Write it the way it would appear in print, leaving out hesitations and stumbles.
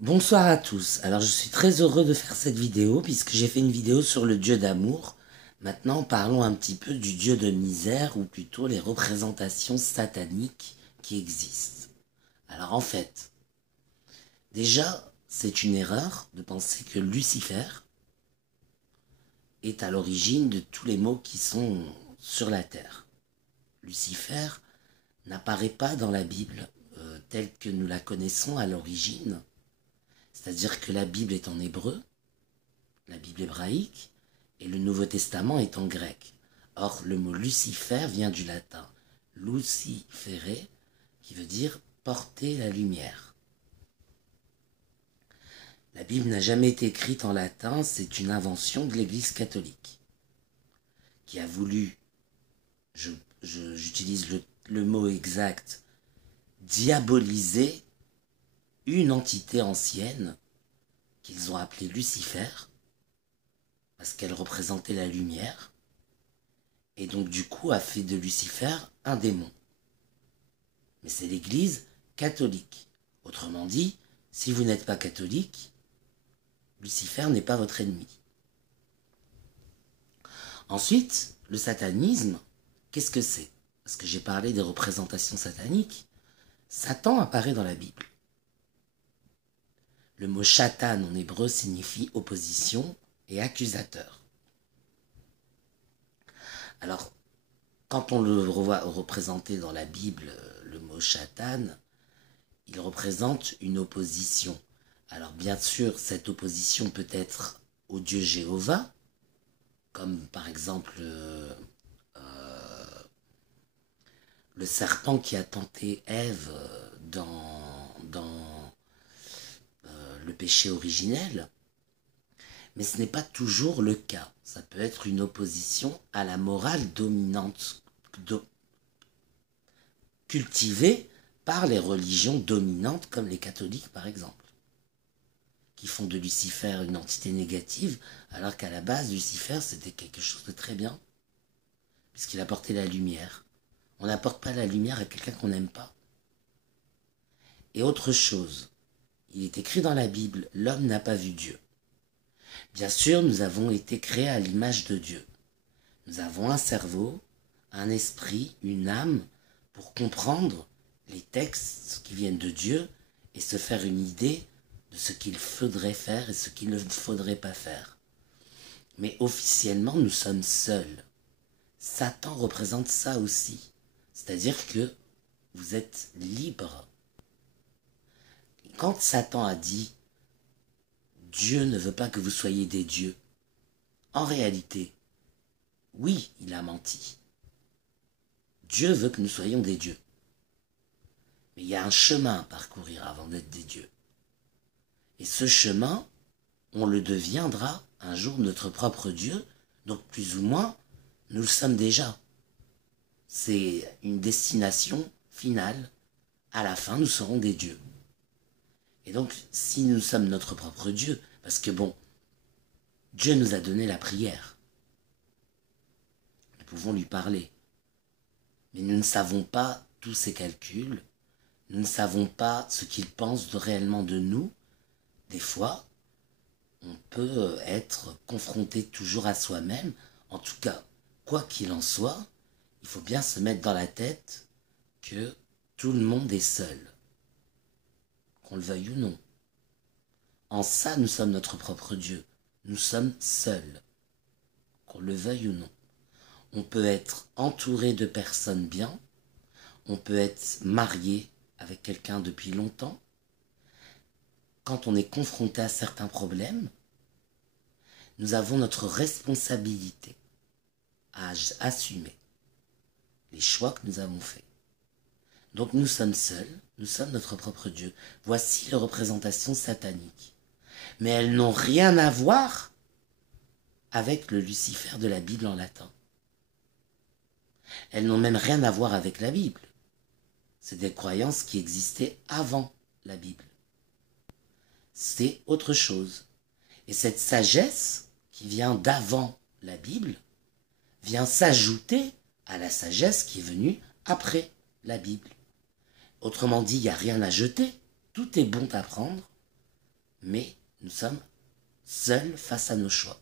Bonsoir à tous. Alors je suis très heureux de faire cette vidéo puisque j'ai fait une vidéo sur le dieu d'amour. Maintenant parlons un petit peu du dieu de misère ou plutôt les représentations sataniques qui existent. Alors en fait, déjà c'est une erreur de penser que Lucifer est à l'origine de tous les maux qui sont sur la terre. Lucifer n'apparaît pas dans la Bible telle que nous la connaissons à l'origine. C'est-à-dire que la Bible est en hébreu, la Bible hébraïque, et le Nouveau Testament est en grec. Or, le mot Lucifer vient du latin lucifere, qui veut dire porter la lumière. La Bible n'a jamais été écrite en latin, c'est une invention de l'Église catholique, qui a voulu, j'utilise le mot exact, diaboliser une entité ancienne qu'ils ont appelée Lucifer, parce qu'elle représentait la lumière, et donc du coup a fait de Lucifer un démon. Mais c'est l'Église catholique. Autrement dit, si vous n'êtes pas catholique, Lucifer n'est pas votre ennemi. Ensuite, le satanisme, qu'est-ce que c'est? Parce que j'ai parlé des représentations sataniques. Satan apparaît dans la Bible. Le mot Shatan en hébreu signifie opposition et accusateur. Alors, quand on le revoit représenté dans la Bible, le mot Shatan, il représente une opposition. Alors bien sûr, cette opposition peut être au Dieu Jéhovah, comme par exemple le serpent qui a tenté Ève dans le péché originel. Mais ce n'est pas toujours le cas. Ça peut être une opposition à la morale dominante, cultivée par les religions dominantes comme les catholiques par exemple, qui font de Lucifer une entité négative, alors qu'à la base, Lucifer, c'était quelque chose de très bien, puisqu'il apportait la lumière. On n'apporte pas la lumière à quelqu'un qu'on n'aime pas. Et autre chose, il est écrit dans la Bible, l'homme n'a pas vu Dieu. Bien sûr, nous avons été créés à l'image de Dieu. Nous avons un cerveau, un esprit, une âme, pour comprendre les textes qui viennent de Dieu et se faire une idée de ce qu'il faudrait faire et ce qu'il ne faudrait pas faire. Mais officiellement, nous sommes seuls. Satan représente ça aussi. C'est-à-dire que vous êtes libre. Quand Satan a dit « Dieu ne veut pas que vous soyez des dieux », en réalité, oui, il a menti. Dieu veut que nous soyons des dieux. Mais il y a un chemin à parcourir avant d'être des dieux. Et ce chemin, on le deviendra un jour notre propre Dieu, donc plus ou moins, nous le sommes déjà. C'est une destination finale. À la fin, nous serons des dieux. Et donc, si nous sommes notre propre Dieu, parce que bon, Dieu nous a donné la prière. Nous pouvons lui parler. Mais nous ne savons pas tous ses calculs. Nous ne savons pas ce qu'il pense réellement de nous. Des fois, on peut être confronté toujours à soi-même. En tout cas, quoi qu'il en soit, il faut bien se mettre dans la tête que tout le monde est seul. Qu'on le veuille ou non. En ça, nous sommes notre propre Dieu. Nous sommes seuls. Qu'on le veuille ou non. On peut être entouré de personnes bien. On peut être marié avec quelqu'un depuis longtemps. Quand on est confronté à certains problèmes, nous avons notre responsabilité à assumer les choix que nous avons faits. Donc nous sommes seuls, nous sommes notre propre Dieu. Voici les représentations sataniques. Mais elles n'ont rien à voir avec le Lucifer de la Bible en latin. Elles n'ont même rien à voir avec la Bible. C'est des croyances qui existaient avant la Bible. C'est autre chose. Et cette sagesse qui vient d'avant la Bible vient s'ajouter à la sagesse qui est venue après la Bible. Autrement dit, il n'y a rien à jeter. Tout est bon à prendre. mais nous sommes seuls face à nos choix.